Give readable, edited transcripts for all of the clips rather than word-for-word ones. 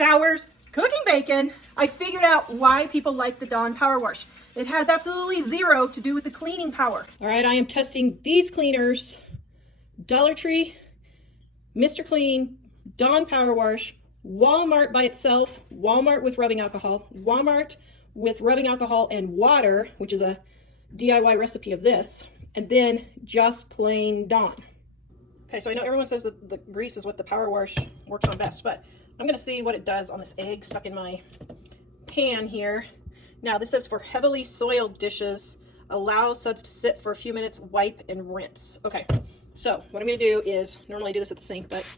hours cooking bacon, I figured out why people like the Dawn Powerwash. It has absolutely zero to do with the cleaning power. All right, I am testing these cleaners. Dollar Tree, Mr. Clean, Dawn Powerwash, Walmart by itself, Walmart with rubbing alcohol, Walmart with rubbing alcohol and water, which is a DIY recipe of this, and then just plain Dawn. Okay, so I know everyone says that the grease is what the Powerwash works on best, but I'm gonna see what it does on this egg stuck in my pan here. Now this says for heavily soiled dishes, allow suds to sit for a few minutes, wipe and rinse. Okay, so what I'm gonna do is, normally I do this at the sink, but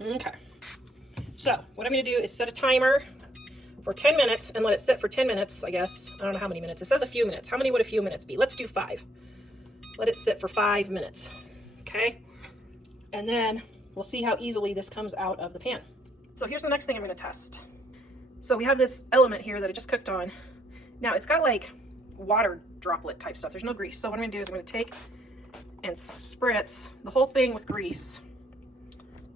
okay. So what I'm gonna do is set a timer for 10 minutes and let it sit for 10 minutes, I guess. I don't know how many minutes. It says a few minutes. How many would a few minutes be? Let's do 5. Let it sit for 5 minutes, okay? And then we'll see how easily this comes out of the pan. So here's the next thing I'm gonna test. So we have this element here that I just cooked on. Now it's got like water droplet type stuff. There's no grease. So what I'm gonna do is I'm gonna take and spritz the whole thing with grease,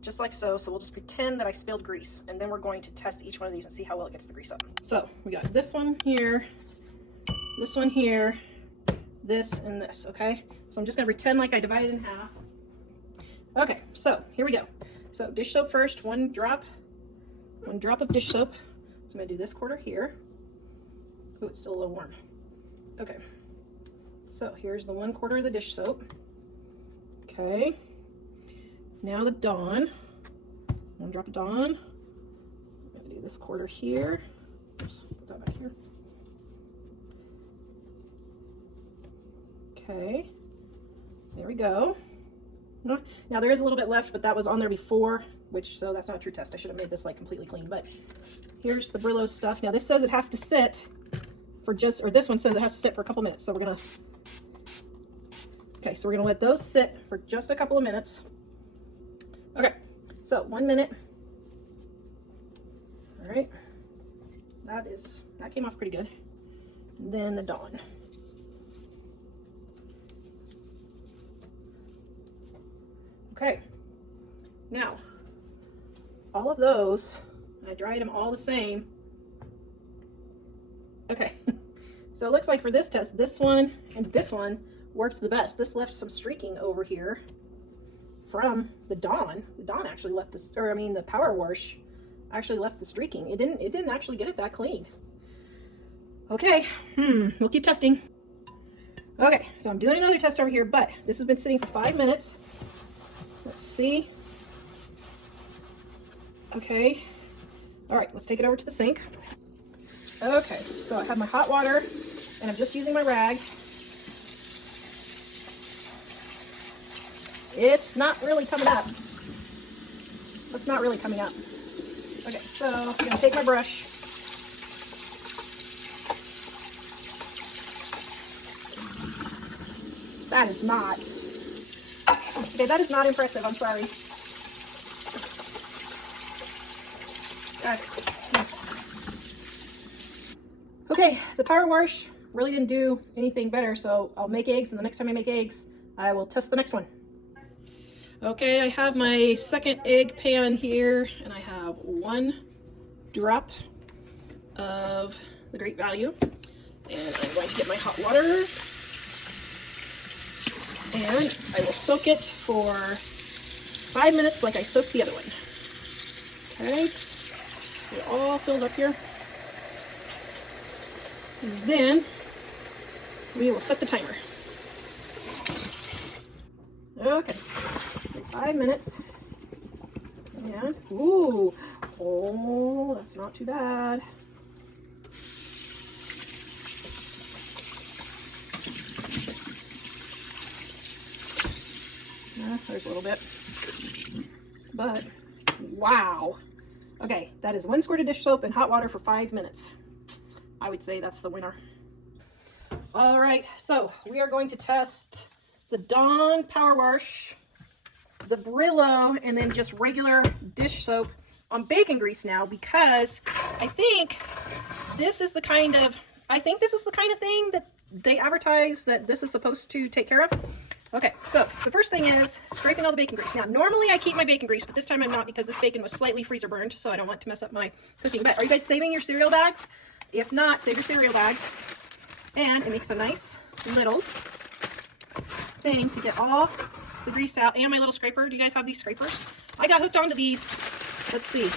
just like so. So we'll just pretend that I spilled grease, and then we're going to test each one of these and see how well it gets the grease up. So we got this one here, this one here, this, and this, okay? So I'm just gonna pretend like I divided it in half. Okay, so here we go. So dish soap first, one drop of dish soap. So I'm gonna do this quarter here. Oh, it's still a little warm. Okay, so here's the 1/4 of the dish soap. Okay. Now the Dawn, 1 drop of Dawn. I'm gonna do this quarter here. Oops, put that back here. Okay, there we go. Now there is a little bit left, but that was on there before, so that's not a true test. I should have made this like completely clean, but here's the Brillo stuff. Now this says it has to sit for this one says it has to sit for a couple minutes. So we're gonna let those sit for just a couple of minutes. Okay, so 1 minute. All right, that came off pretty good. And then the Dawn. Okay, now all of those, I dried them all the same. Okay, so it looks like for this test, this one and this one worked the best. This left some streaking over here from the Dawn. The Dawn actually left this, or I mean the Powerwash actually left the streaking. It didn't actually get it that clean. Okay, we'll keep testing. Okay, so I'm doing another test over here, but this has been sitting for 5 minutes. Let's see. Okay, all right, let's take it over to the sink. Okay, so I have my hot water and I'm just using my rag. It's not really coming up. It's not really coming up. Okay, so I'm gonna take my brush. That is not. Okay, that is not impressive. I'm sorry. Okay, the Powerwash really didn't do anything better, so I'll make eggs, and the next time I make eggs, I will test the next one. Okay, I have my second egg pan here, and I have 1 drop of the Great Value, and I'm going to get my hot water, and I will soak it for 5 minutes like I soaked the other one. Okay, it all filled up here. And then we will set the timer. Okay, 5 minutes. And, ooh, oh, that's not too bad. There's a little bit, but wow. Okay, that is 1 squirt of dish soap and hot water for 5 minutes. I would say that's the winner. All right, so we are going to test the Dawn Powerwash, the Brillo, and then just regular dish soap on bacon grease now, because I think this is the kind of thing that they advertise that this is supposed to take care of. Okay, so the first thing is scraping all the bacon grease. Now, normally I keep my bacon grease, but this time I'm not because this bacon was slightly freezer burned, so I don't want to mess up my cooking. But are you guys saving your cereal bags? If not, save your cereal bags. And it makes a nice little thing to get all the grease out. And my little scraper. Do you guys have these scrapers? I got hooked onto these, let's see,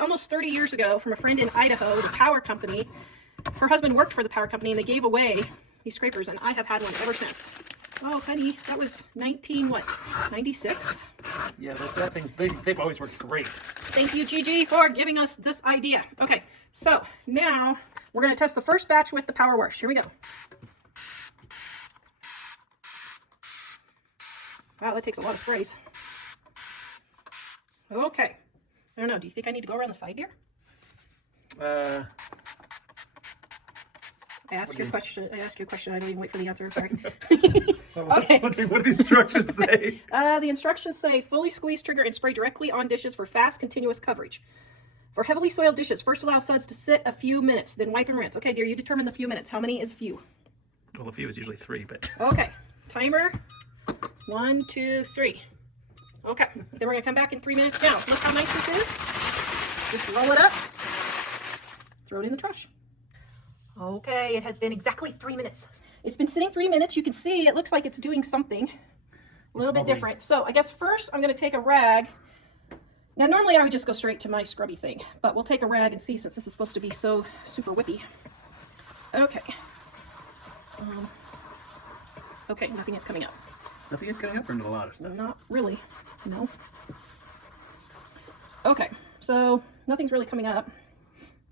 almost 30 years ago from a friend in Idaho, the power company. Her husband worked for the power company and they gave away these scrapers, and I have had one ever since. Oh, honey, that was 96? Yeah, that thing, they've always worked great. Thank you, Gigi, for giving us this idea. Okay, so now we're going to test the first batch with the power wash. Here we go. Wow, that takes a lot of sprays. Okay. I don't know. Do you think I need to go around the side here? I asked you a question. I didn't even wait for the answer. Sorry. Okay. What do the instructions say? The instructions say fully squeeze, trigger, and spray directly on dishes for fast, continuous coverage. For heavily soiled dishes, first allow suds to sit a few minutes, then wipe and rinse. Okay, dear, you determine the few minutes. How many is few? Well, a few is usually 3, but... Okay. Timer. 1, 2, 3. Okay. Then we're going to come back in 3 minutes. Now, look how nice this is. Just roll it up. Throw it in the trash. Okay, it has been exactly 3 minutes. It's been sitting 3 minutes. You can see it looks like it's doing something a little bit different. So I guess first I'm going to take a rag. Now normally I would just go straight to my scrubby thing, but we'll take a rag and see since this is supposed to be so super whippy. Okay. Okay, nothing is coming up. Nothing is coming up or a lot of stuff? Not really, no. Okay, so nothing's really coming up.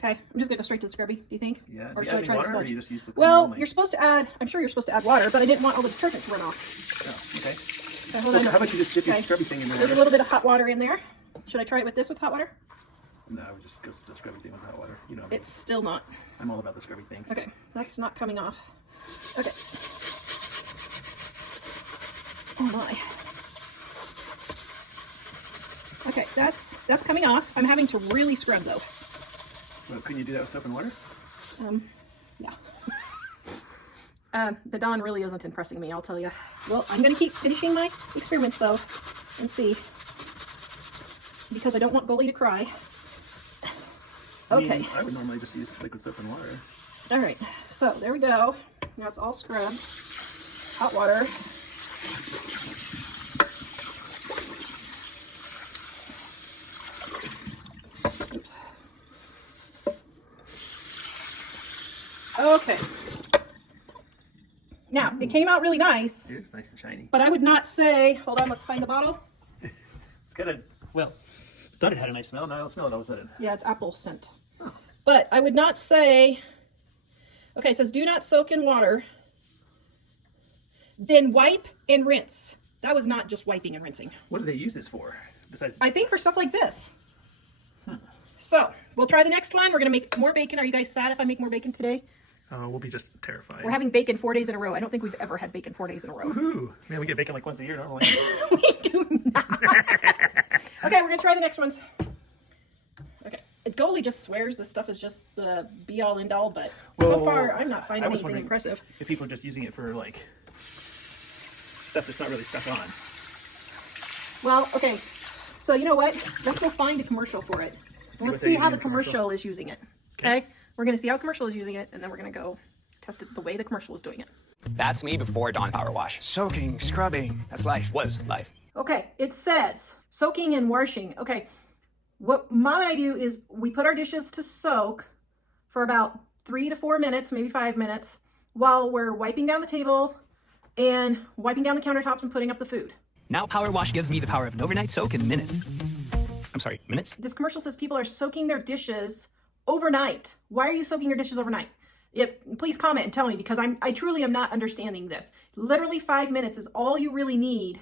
Okay, I'm just gonna go straight to the scrubby, do you think? Yeah, or do you should add I try water, the sponge? or you just use the Well, only? you're supposed to add, I'm sure you're supposed to add water, but I didn't want all the detergent to run off. Oh, okay. So hold on. How about you just dip your scrubby thing in there? There's a little bit of hot water in there. Should I try it with this with hot water? No, I would just go to the scrubby thing with hot water. You know, It's still not. I'm all about the scrubby things. Okay, that's not coming off. Okay. Oh my. Okay, that's coming off. I'm having to really scrub though. Well, couldn't you do that with soap and water? Yeah. The Dawn really isn't impressing me, I'll tell you. Well, I'm going to keep finishing my experiments though and see, because I don't want Goalie to cry. Okay. I would normally just use liquid soap and water. All right, so there we go. Now it's all scrubbed. Hot water. Oops. Okay. Now, it came out really nice. It is nice and shiny. But I would not say, hold on, let's find the bottle. It's got a, well, thought it had a nice smell. Now I don't smell it all of a sudden. Yeah, it's apple scent. Oh. But I would not say, okay, it says do not soak in water. Then wipe and rinse. That was not just wiping and rinsing. What do they use this for? Besides, I think for stuff like this. So, we'll try the next one. We're going to make more bacon. Are you guys sad if I make more bacon today? we'll be just terrified. We're having bacon 4 days in a row. I don't think we've ever had bacon 4 days in a row. Woohoo! Man, we get bacon like once a year normally. We do not. Okay, we're going to try the next ones. Okay. Goalie just swears this stuff is just the be-all, end-all, but so far I'm not finding anything impressive. If people are just using it for, like, stuff that's not really stuck on. Well, okay. So you know what? Let's go find a commercial for it. Let's see how the commercial is using it. Okay? We're going to see how commercial is using it, and then we're going to go test it the way the commercial is doing it. That's me before Dawn Powerwash. Soaking, scrubbing. That's life. Was life. Okay, it says soaking and washing. Okay, what Mom and I do is we put our dishes to soak for about 3 to 4 minutes, maybe 5 minutes, while we're wiping down the table and wiping down the countertops and putting up the food. Now Powerwash gives me the power of an overnight soak in minutes. I'm sorry, minutes? This commercial says people are soaking their dishes overnight. Why are you soaking your dishes overnight? Please comment and tell me, because I truly am not understanding this. Literally 5 minutes is all you really need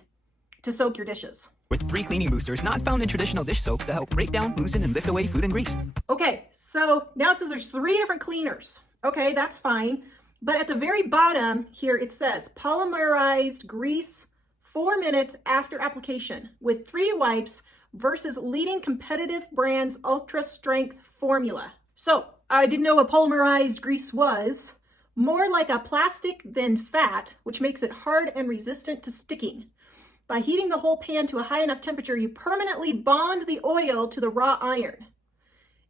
to soak your dishes. With 3 cleaning boosters not found in traditional dish soaps that help break down, loosen, and lift away food and grease. Okay, so now it says there's 3 different cleaners. Okay, that's fine. But at the very bottom here, it says polymerized grease 4 minutes after application with 3 wipes versus leading competitive brands ultra strength formula. So I didn't know what polymerized grease was, more like a plastic than fat, which makes it hard and resistant to sticking. By heating the whole pan to a high enough temperature, you permanently bond the oil to the raw iron.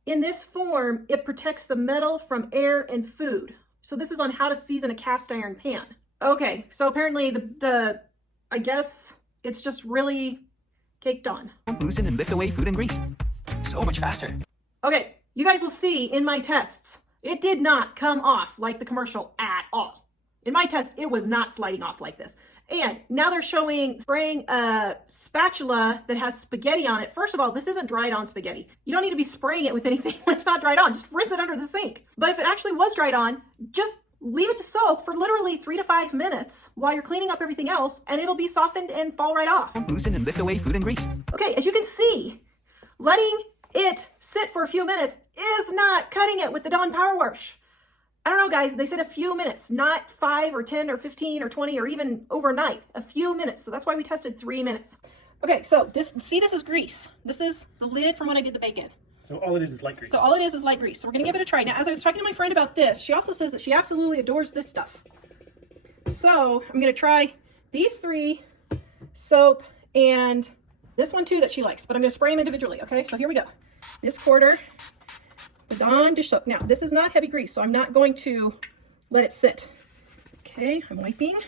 In this form, it protects the metal from air and food. So this is on how to season a cast iron pan. Okay, so apparently I guess it's just really caked on. Loosen and lift away food and grease. So much faster. Okay, you guys will see in my tests, it did not come off like the commercial at all. In my tests, it was not sliding off like this. And now they're showing spraying a spatula that has spaghetti on it. First of all, this isn't dried on spaghetti. You don't need to be spraying it with anything when it's not dried on. Just rinse it under the sink. But if it actually was dried on, just leave it to soak for literally 3 to 5 minutes while you're cleaning up everything else, and it'll be softened and fall right off. Loosen and lift away food and grease. Okay, as you can see, letting it sit for a few minutes is not cutting it with the Dawn Powerwash. I don't know, guys, they said a few minutes, not 5 or 10 or 15 or 20 or even overnight, a few minutes. So that's why we tested 3 minutes. Okay, so this is grease. This is the lid from when I did the bacon. So all it is light grease. So all it is light grease. So we're gonna give it a try. Now, as I was talking to my friend about this, she also says that she absolutely adores this stuff. So I'm gonna try these 3, soap, and this one too that she likes, but I'm gonna spray them individually, okay? So here we go. This quarter, the Dawn dish soap. Now, this is not heavy grease, so I'm not going to let it sit. Okay, I'm wiping.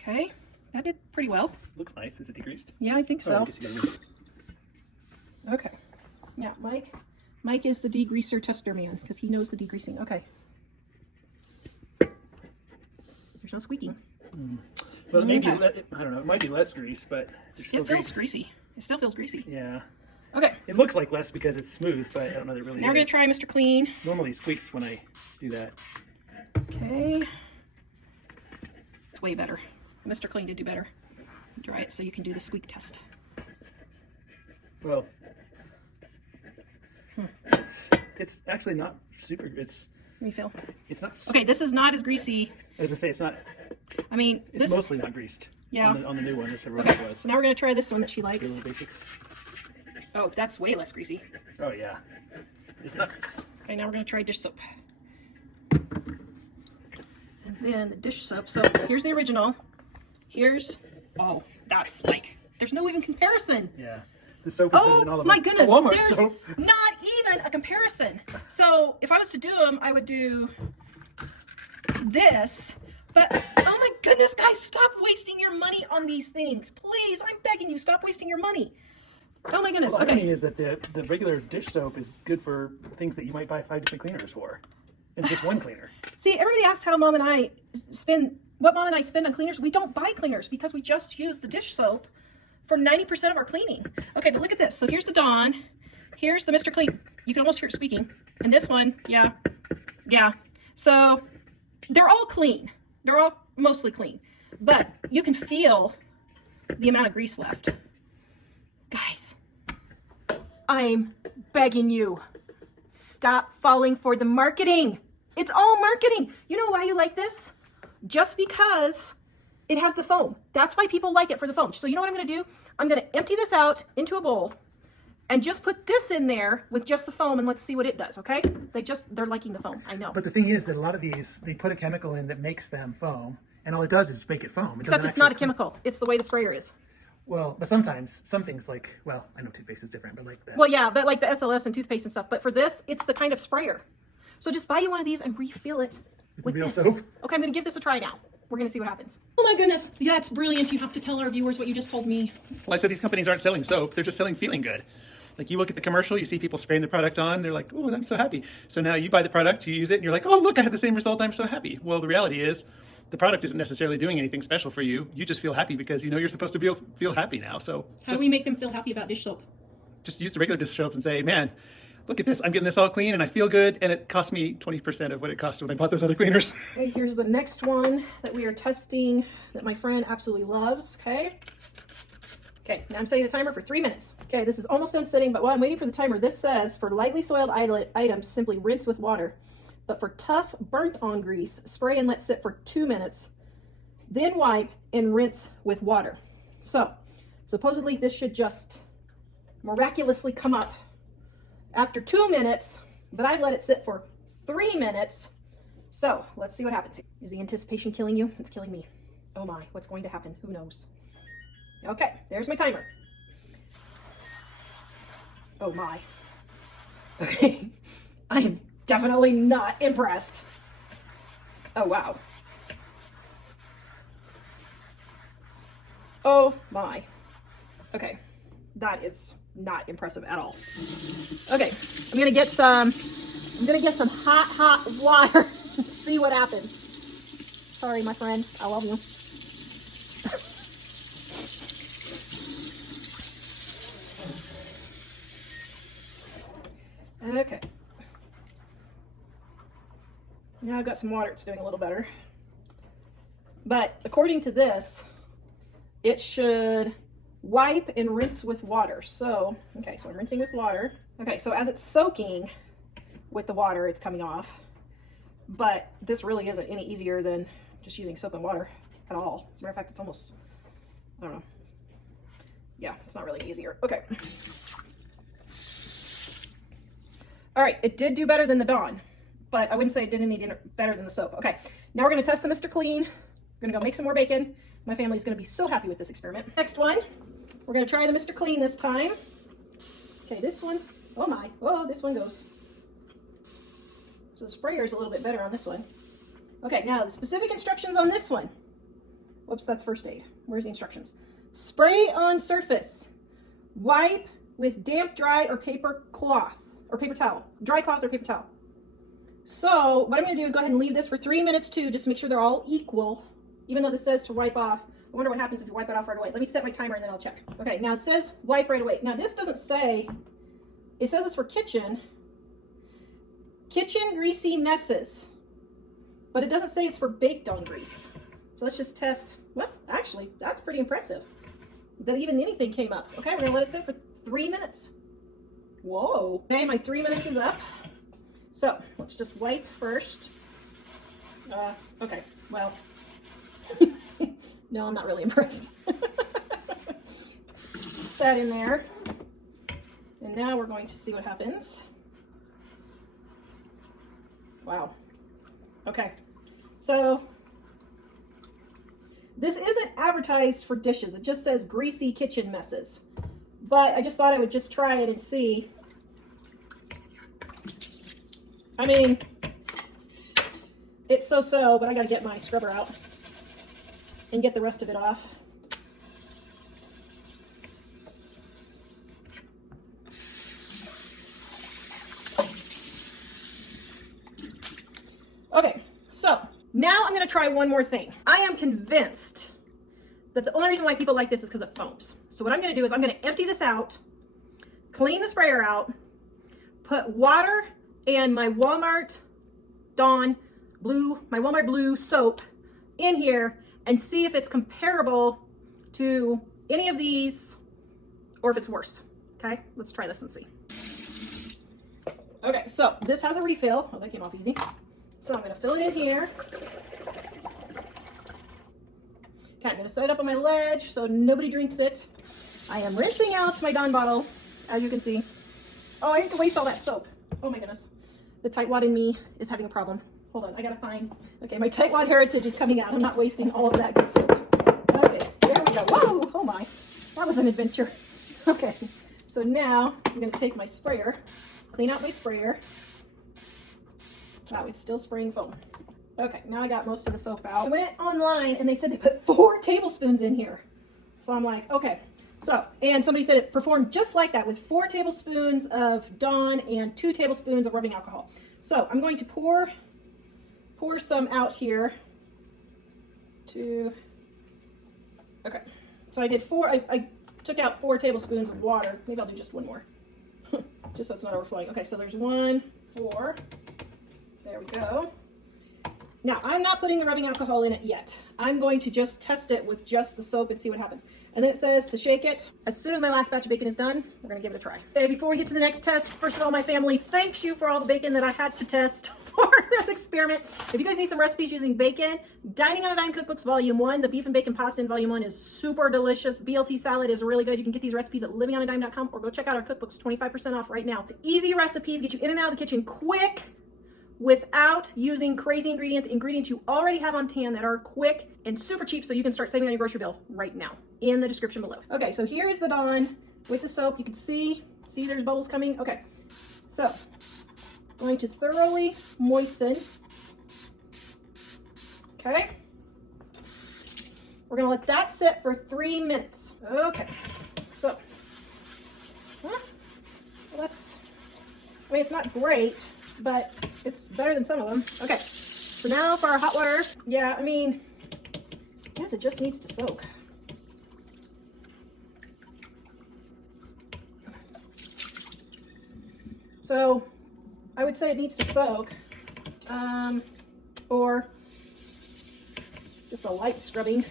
Okay, that did pretty well. Looks nice. Is it degreased? Yeah, I think so. Oh, I guess you gotta Okay. Yeah, Mike is the degreaser tester man because he knows the degreasing. Okay. There's no squeaking. Well, it may be, I don't know, it might be less grease, but It still feels greasy. It still feels greasy. Yeah. Okay. It looks like less because it's smooth, but I don't know that it really Now we're going is. to try Mr. Clean. Normally it squeaks when I do that. Okay. It's way better. Mr. Clean did do better. Dry it so you can do the squeak test. Well, it's actually not super, Let me feel. it's not, Okay, this is not as greasy. as I say, it's not, I mean, it's this. mostly not greased. Yeah. On the new one, whichever one Okay, it was. so now we're going to try this one that she likes. Brillo Basics. Oh, that's way less greasy. Oh yeah. It's not. Okay, now we're going to try dish soap. And then the dish soap. So here's the original. Here's, oh, that's like, there's no even comparison. Yeah. The soap is better than all Oh of my them. goodness, Walmart there's soap. not even a comparison. So if I was to do them, I would do this. But oh my goodness, guys, stop wasting your money on these things. Please, I'm begging you, stop wasting your money. Oh my goodness, Well, the irony okay. is that the regular dish soap is good for things that you might buy 5 different cleaners for. And just one cleaner. See, everybody asks how Mom and I spend, what Mom and I spend on cleaners. We don't buy cleaners because we just use the dish soap for 90% of our cleaning. Okay, but look at this. So here's the Dawn. Here's the Mr. Clean. You can almost hear it squeaking. And this one, yeah. So they're all clean. They're all mostly clean. But you can feel the amount of grease left. Guys, I'm begging you. Stop falling for the marketing. It's all marketing. You know why you like this? Just because it has the foam. That's why people like it, for the foam. So you know what I'm going to do? I'm going to empty this out into a bowl and just put this in there with just the foam, and let's see what it does, okay? They're liking the foam, I know. But the thing is that a lot of these, they put a chemical in that makes them foam, and all it does is make it foam. Except it's not a chemical. It's the way the sprayer is. Well, but sometimes, some things like, well, I know toothpaste is different, but like that. Well, yeah, but like the SLS and toothpaste and stuff. But for this, it's the kind of sprayer. So just buy you one of these and refill it with real this. soap? Okay, I'm going to give this a try now. We're going to see what happens. Oh my goodness. Yeah, it's brilliant. You have to tell our viewers what you just told me. Well, I said these companies aren't selling soap, they're just selling feeling good. Like you look at the commercial, you see people spraying the product on, they're like, oh, I'm so happy. So now you buy the product, you use it, and you're like, oh, look, I had the same result, I'm so happy. Well, the reality is, the product isn't necessarily doing anything special for you. You just feel happy because you know you're supposed to feel happy now. So How do we make them feel happy about dish soap? just use the regular dish soap and say, man, look at this, I'm getting this all clean and I feel good, and it cost me 20% of what it cost when I bought those other cleaners. Okay, here's the next one that we are testing that my friend absolutely loves, okay? Okay, now I'm setting the timer for 3 minutes. Okay, this is almost done sitting, but while I'm waiting for the timer, this says, for lightly soiled items, simply rinse with water. But for tough, burnt-on grease, spray and let sit for 2 minutes. Then wipe and rinse with water. So, supposedly this should just miraculously come up after 2 minutes but I've let it sit for 3 minutes. So let's see what happens. Is the anticipation killing you? It's killing me. Oh my, what's going to happen? Who knows? Okay, there's my timer. Oh my. Okay, I am definitely not impressed. Oh wow. Oh my. Okay, that is not impressive at all. Okay, I'm gonna get some hot water and see what happens. Sorry, my friend, I love you. Okay. Now I've got some water, it's doing a little better. But according to this, it should wipe and rinse with water. So, okay, so I'm rinsing with water. Okay, so as it's soaking with the water, it's coming off. But this really isn't any easier than just using soap and water at all. As a matter of fact, it's almost, I don't know. Yeah, it's not really easier. Okay. All right, it did do better than the Dawn, but I wouldn't say it did any better than the soap. Okay, now we're gonna test the Mr. Clean. We're gonna go make some more bacon. My family's gonna be so happy with this experiment. Next one, we're gonna try the Mr. Clean this time. Okay, this one, oh my, oh, this one goes. So the sprayer is a little bit better on this one. Okay, now the specific instructions on this one. Whoops, that's first aid. Where's the instructions? Spray on surface. Wipe with damp, dry, or paper cloth, or paper towel. Dry cloth or paper towel. So what I'm gonna do is go ahead and leave this for 3 minutes too, just to make sure they're all equal. Even though this says to wipe off, I wonder what happens if you wipe it off right away. Let me set my timer and then I'll check. Okay, now it says wipe right away. Now this doesn't say, it says it's for kitchen greasy messes, but it doesn't say it's for baked on grease. So let's just test. Well, actually, that's pretty impressive that even anything came up. Okay, we're gonna let it sit for 3 minutes. Whoa. Okay, my 3 minutes is up. So let's just wipe first. Okay, well, no, I'm not really impressed. That in there. And now we're going to see what happens. Wow. Okay, so this isn't advertised for dishes. It just says greasy kitchen messes. But I just thought I would just try it and see. I mean, it's so-so, but I gotta get my scrubber out and get the rest of it off. Okay, so now I'm gonna try one more thing. I am convinced that the only reason why people like this is because it foams. So what I'm gonna do is I'm gonna empty this out, clean the sprayer out, put water and my Walmart Dawn Blue, my Walmart Blue soap in here and see if it's comparable to any of these or if it's worse. Okay, let's try this and see. Okay, so this has a refill. Oh, that came off easy. So I'm gonna fill it in here. Okay, I'm gonna set it up on my ledge so nobody drinks it. I am rinsing out my Dawn bottle, as you can see. Oh, I have to waste all that soap. Oh my goodness. The tightwad in me is having a problem. Hold on, I gotta find, okay, my tightwad heritage is coming out. I'm not wasting all of that good soap. Okay, there we go. Whoa, oh my, that was an adventure. Okay, so now I'm gonna take my sprayer, clean out my sprayer. Wow, it's still spraying foam. Okay, now I got most of the soap out. I went online and they said they put 4 tablespoons in here. So I'm like, okay. So, and somebody said it performed just like that with 4 tablespoons of Dawn and 2 tablespoons of rubbing alcohol. So I'm going to pour some out here to, okay. So I did 4, I took out 4 tablespoons of water. Maybe I'll do just one more, just so it's not overflowing. Okay, so there's 1, 4, there we go. Now, I'm not putting the rubbing alcohol in it yet. I'm going to just test it with just the soap and see what happens. And then it says to shake it. As soon as my last batch of bacon is done, we're gonna give it a try. Okay, before we get to the next test, first of all, my family thanks you for all the bacon that I had to test for this experiment. If you guys need some recipes using bacon, Dining on a Dime Cookbooks Volume 1, the beef and bacon pasta in Volume 1 is super delicious. BLT salad is really good. You can get these recipes at livingonadime.com or go check out our cookbooks, 25% off right now. It's easy recipes, get you in and out of the kitchen quick, without using crazy ingredients you already have on hand that are quick and super cheap, so you can start saving on your grocery bill right now in the description below. Okay, so here's the Dawn with the soap. You can see there's bubbles coming. Okay, so going to thoroughly moisten. Okay, we're gonna let that sit for 3 minutes. Okay, so well, that's, I mean, it's not great, but it's better than some of them. Okay, so now for our hot water. Yeah, I mean, I guess it just needs to soak. So I would say it needs to soak, or just a light scrubbing.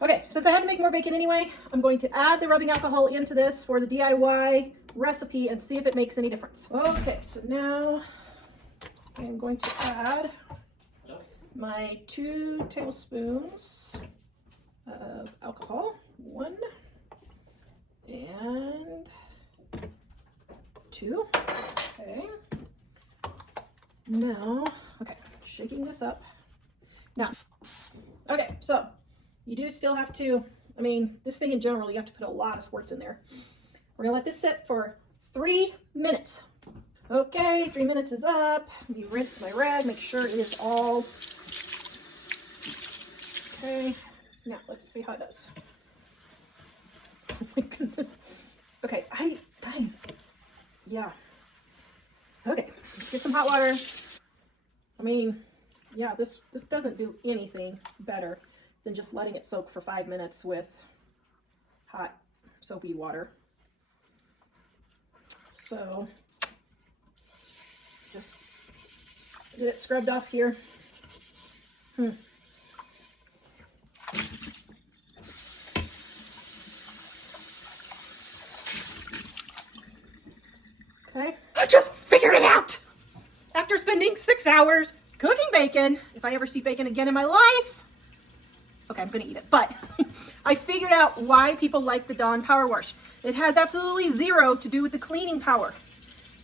Okay, since I had to make more bacon anyway, I'm going to add the rubbing alcohol into this for the DIY recipe and see if it makes any difference. Okay, so now I am going to add my 2 tablespoons of alcohol. 1 and 2. Okay. Now, okay, shaking this up. Now, okay, so you do still have to, I mean, this thing in general, you have to put a lot of squirts in there. We're gonna let this sit for 3 minutes. Okay, 3 minutes is up. Let me rinse my rag, make sure it is all, okay. Now, let's see how it does. Oh my goodness. Okay, guys, yeah. Okay, let's get some hot water. I mean, yeah, this doesn't do anything better than just letting it soak for 5 minutes with hot soapy water. So just get it scrubbed off here. Okay, I just figured it out! After spending 6 hours cooking bacon, if I ever see bacon again in my life, okay, I'm gonna eat it, but I figured out why people like the Dawn Powerwash. It has absolutely zero to do with the cleaning power.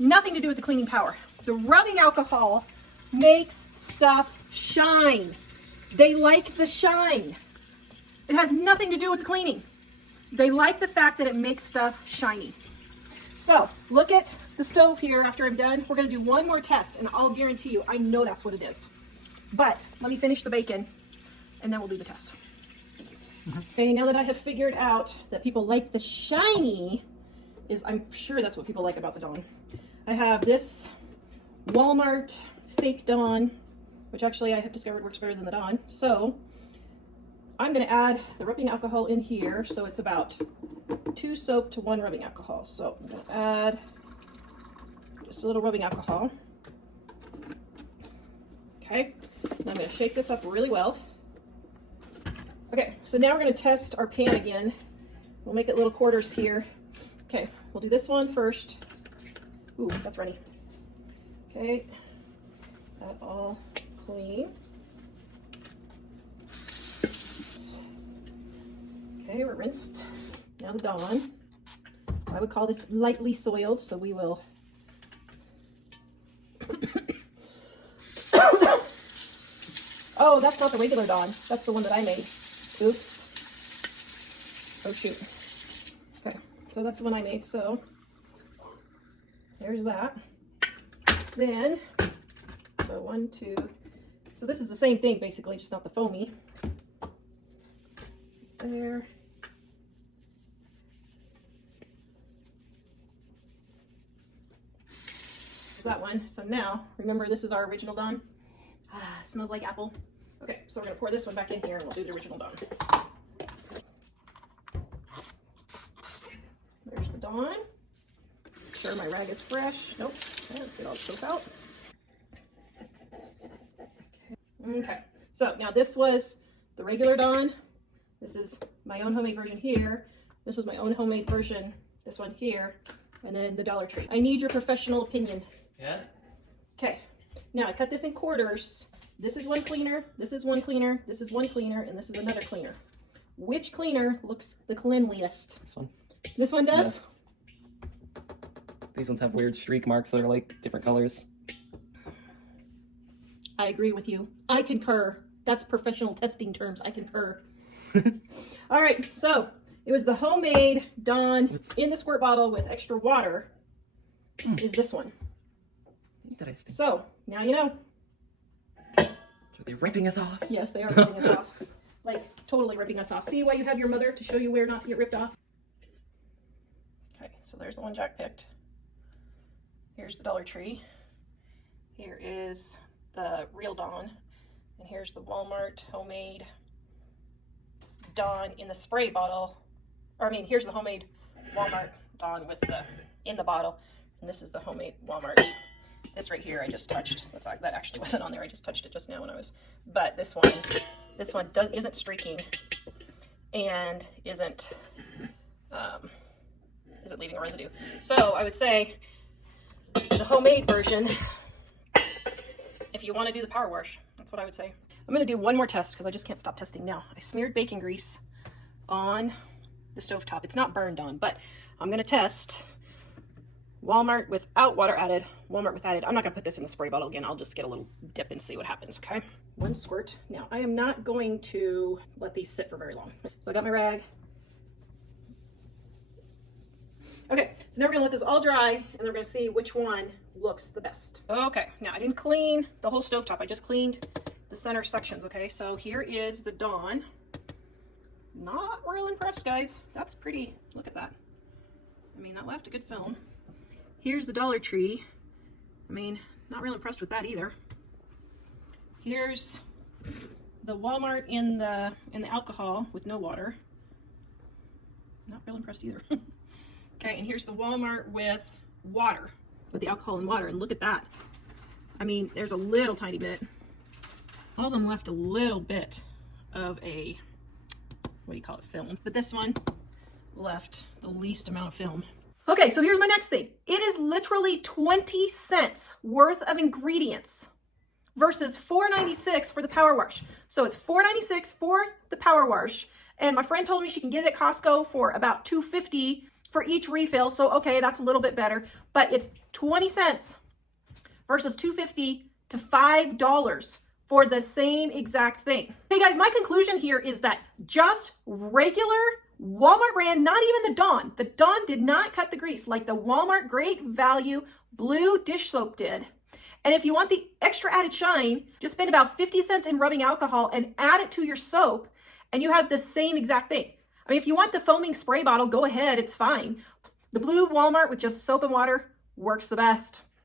Nothing to do with the cleaning power. The rubbing alcohol makes stuff shine. They like the shine. It has nothing to do with the cleaning. They like the fact that it makes stuff shiny. So look at the stove here after I'm done. We're gonna do one more test and I'll guarantee you, I know that's what it is. But let me finish the bacon and then we'll do the test. Okay, now that I have figured out that people like the shiny, I'm sure that's what people like about the Dawn. I have this Walmart fake Dawn, which actually I have discovered works better than the Dawn. So I'm gonna add the rubbing alcohol in here. So it's about 2 soap to 1 rubbing alcohol. So I'm gonna add just a little rubbing alcohol. Okay, and I'm gonna shake this up really well. Okay, so now we're gonna test our pan again. We'll make it little quarters here. Okay, we'll do this one first. Ooh, that's runny. Okay, that all clean. Okay, we're rinsed. Now the Dawn. I would call this lightly soiled, so we will oh, that's not the regular Dawn. That's the one that I made. Oops. Oh shoot. Okay, so that's the one I made. So there's that. Then, so 1, 2. So this is the same thing basically, just not the foamy. There. There's that one. So now, remember this is our original Dawn. Ah, smells like apple. Okay, so we're gonna pour this one back in here and we'll do the original Dawn. There's the Dawn. sure my rag is fresh. Nope. Okay, let's get all the soap out. Okay, so now this was the regular Dawn. This is my own homemade version here. This was my own homemade version, this one here, and then the Dollar Tree. I need your professional opinion. Yes? Okay, now I cut this in quarters. This is one cleaner, this is one cleaner, this is one cleaner, and this is another cleaner. Which cleaner looks the cleanliest? This one. This one does? Yeah. These ones have weird streak marks that are like different colors. I agree with you. I concur. That's professional testing terms. I concur. All right, so it was the homemade Dawn in the squirt bottle with extra water. Is this one? Did I stick? So now you know. Are they ripping us off? Yes, they are ripping us off. Like totally ripping us off. See why you have your mother to show you where not to get ripped off? Okay, so there's the one Jack picked. Here's the Dollar Tree. Here is the real Dawn. And here's the Walmart homemade Dawn in the spray bottle. Or I mean, here's the homemade Walmart Dawn with the in the bottle. And this is the homemade Walmart. This right here I just touched. That actually wasn't on there. I just touched it just now when I was. But this one isn't streaking and isn't leaving a residue. So I would say the homemade version, if you want to do the power wash, that's what I would say. I'm going to do one more test because I just can't stop testing now. I smeared bacon grease on the stovetop. It's not burned on, but I'm going to test Walmart without water added, Walmart with added. I'm not going to put this in the spray bottle again. I'll just get a little dip and see what happens, okay? One squirt. Now, I am not going to let these sit for very long. So I got my rag. Okay, so now we're going to let this all dry, and then we're going to see which one looks the best. Okay, now I didn't clean the whole stovetop. I just cleaned the center sections, okay? So here is the Dawn. Not real impressed, guys. That's pretty. Look at that. I mean, that left a good film. Here's the Dollar Tree. I mean, not real impressed with that either. Here's the Walmart in the alcohol with no water. Not real impressed either. Okay, and here's the Walmart with water, with the alcohol and water, and look at that. I mean, there's a little tiny bit. All of them left a little bit of a, what do you call it, film. But this one left the least amount of film. Okay, so here's my next thing. It is literally 20 cents worth of ingredients versus $4.96 for the power wash. So it's $4.96 for the power wash, and my friend told me she can get it at Costco for about $2.50 for each refill. So okay, that's a little bit better, but it's 20 cents versus $2.50 to $5 for the same exact thing. Hey guys, my conclusion here is that just regular Walmart brand, not even the Dawn. The Dawn did not cut the grease like the Walmart Great Value Blue dish soap did. And if you want the extra added shine, just spend about 50 cents in rubbing alcohol and add it to your soap, and you have the same exact thing. I mean, if you want the foaming spray bottle, go ahead, it's fine. The blue Walmart with just soap and water works the best.